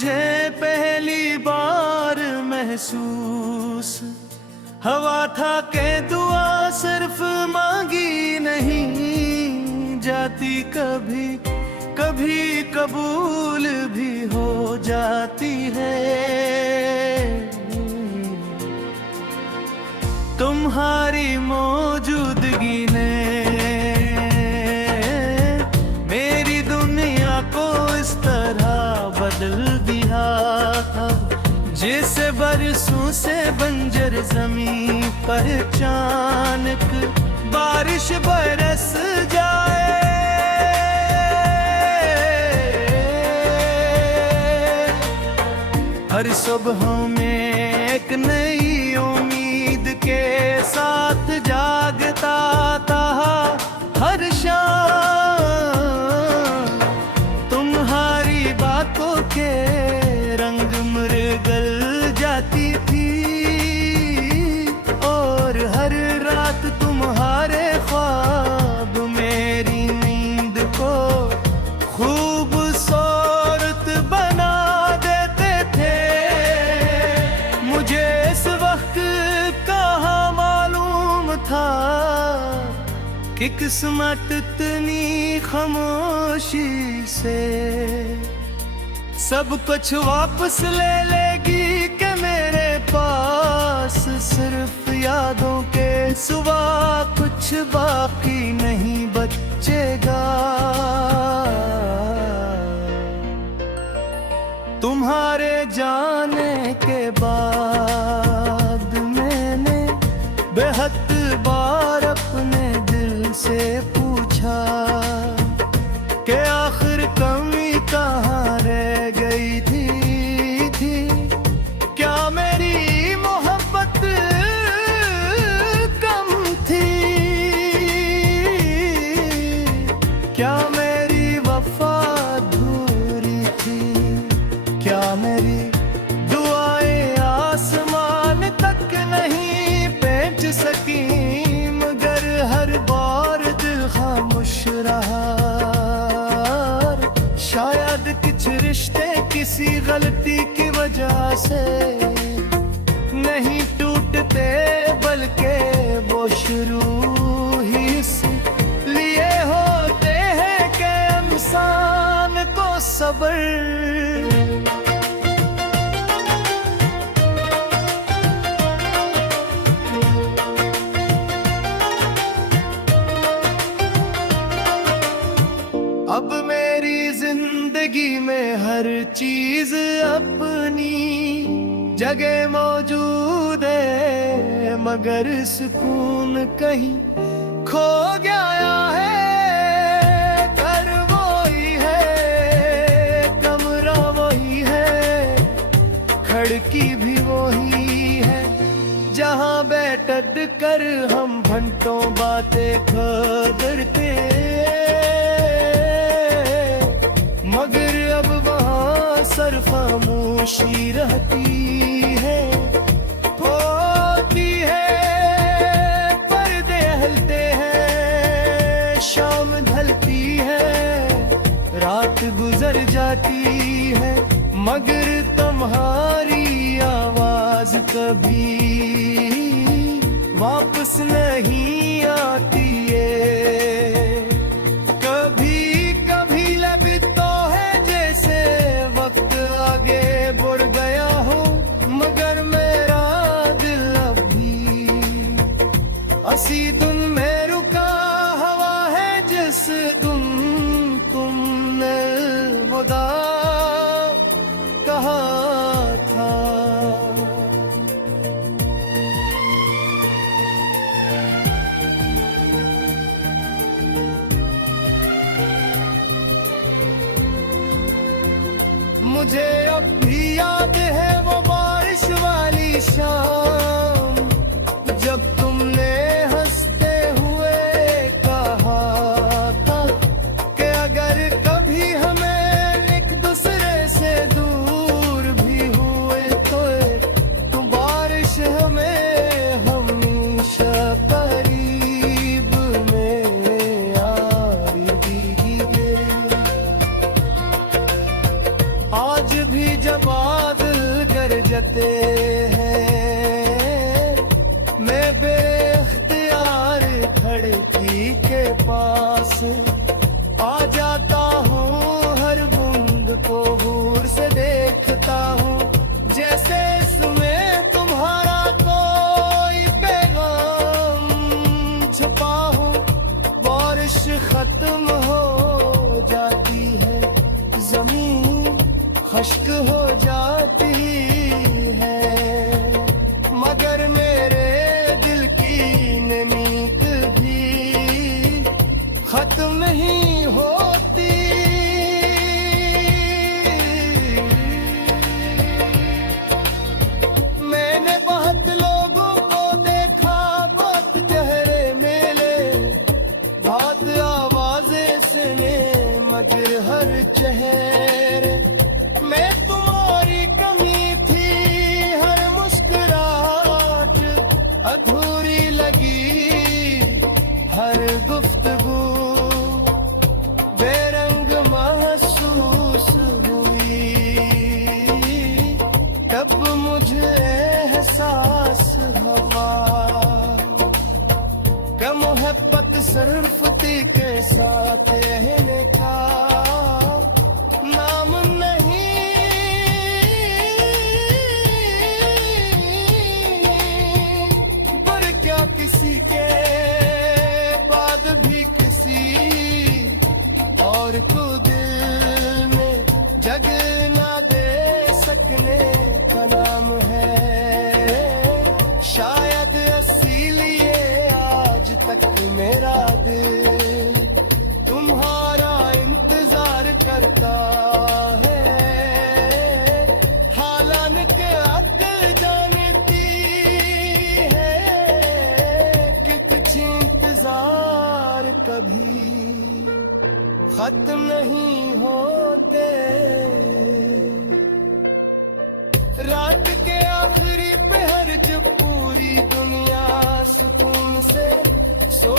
मुझे पहली बार महसूस हवा था के दुआ सिर्फ मांगी नहीं जाती, कभी कभी कबूल भी हो जाती है। तुम्हारी मौजूदगी ने मेरी दुनिया को इस तरह बदल दिया, जिसे बरसों से बंजर जमीन पर अचानक बारिश बरस जाए। हर सुबह में एक नई उम्मीद के साथ जागता था, हर शाम तुम्हारी बातों के रंग मुरझल जाती थी, और हर रात तुम्हारे ख्वाब मेरी नींद को खूबसूरत बना देते थे। मुझे इस वक्त कहाँ मालूम था कि किस्मत इतनी खामोशी से सब कुछ वापस ले लेगी, कि मेरे पास सिर्फ यादों के सिवा कुछ बाकी नहीं बचेगा। तुम्हारे जाने के बाद मैंने बेहद बार अपने दिल से पूछा कि आखिर कमी कहाँ रह गई थी। क्या मेरी मोहब्बत कम थी, क्या मेरी वफा अधूरी थी, क्या मेरी दुआएं आसमान तक नहीं पहुंच सकी, मगर हर बार दिल खामोश रहा। शायद कुछ रिश्ते किसी गलती की वजह से नहीं टूटते, बल्कि वो शुरू ही इसलिए होते हैं कि इंसान को सब्र। अब मेरी जिंदगी में हर चीज अपनी जगह मौजूद है, मगर सुकून कहीं खो गया है। घर वही है, कमरा वही है, खिड़की भी वही है, जहां बैठ कर हम घंटों बातें करते, मगर अब वहाँ सिर्फ खामोशी रहती है। होती है पर्दे हिलते हैं, शाम ढलती है, रात गुजर जाती है, मगर तुम्हारी आवाज कभी वापस नहीं आती है। कभी कभी लगता है जैसे वक्त आगे बढ़ गया हो, मगर मेरा दिल अभी असी धुन में रुका हवा है, जिस धुन तुमने खुदा कहा था। मुझे अब भी याद है वो बारिश वाली शाम, जब तुमने हंसते हुए कहा था कि अगर कभी हमें एक दूसरे से दूर भी हुए तो तुम बारिश हमें हमेशा करीब में यार दीजिए। आज भी जब बादल गरजते हैं, मैं बेख्तियार खिड़की के पास आ जाता हूँ, हर बूंद को गौर से देखता हूँ, जैसे इसमें तुम्हारा कोई पैगाम छुपा हो। बारिश खत्म हो जाती है, जमीन खश्क हो जाती है, मगर मेरे दिल की नमी कभी खत्म नहीं होती। मैंने बहुत लोगों को देखा, बहुत चेहरे मेले, बहुत आवाजें सुने, मगर हर चेहरे में तुम्हारी कमी थी। हर मुस्कुराहट अधूरी लगी, हर गुफ्तगू बेरंग महसूस हुई। तब मुझे एहसास हुआ कि मोहब्बत सरफती के साथ रहने का नाम नहीं। पर क्या किसी के बाद भी किसी और को दिल में जगह ना दे सकने का नाम है। शायद इसीलिए आज तक मेरा दिल तुम्हारा इंतजार करता है। हालांकि अक्ल जानती है कि कुछ इंतजार कभी खत्म नहीं होते। रात के आखिरी पहर जब पूरी दुनिया सुकून से सो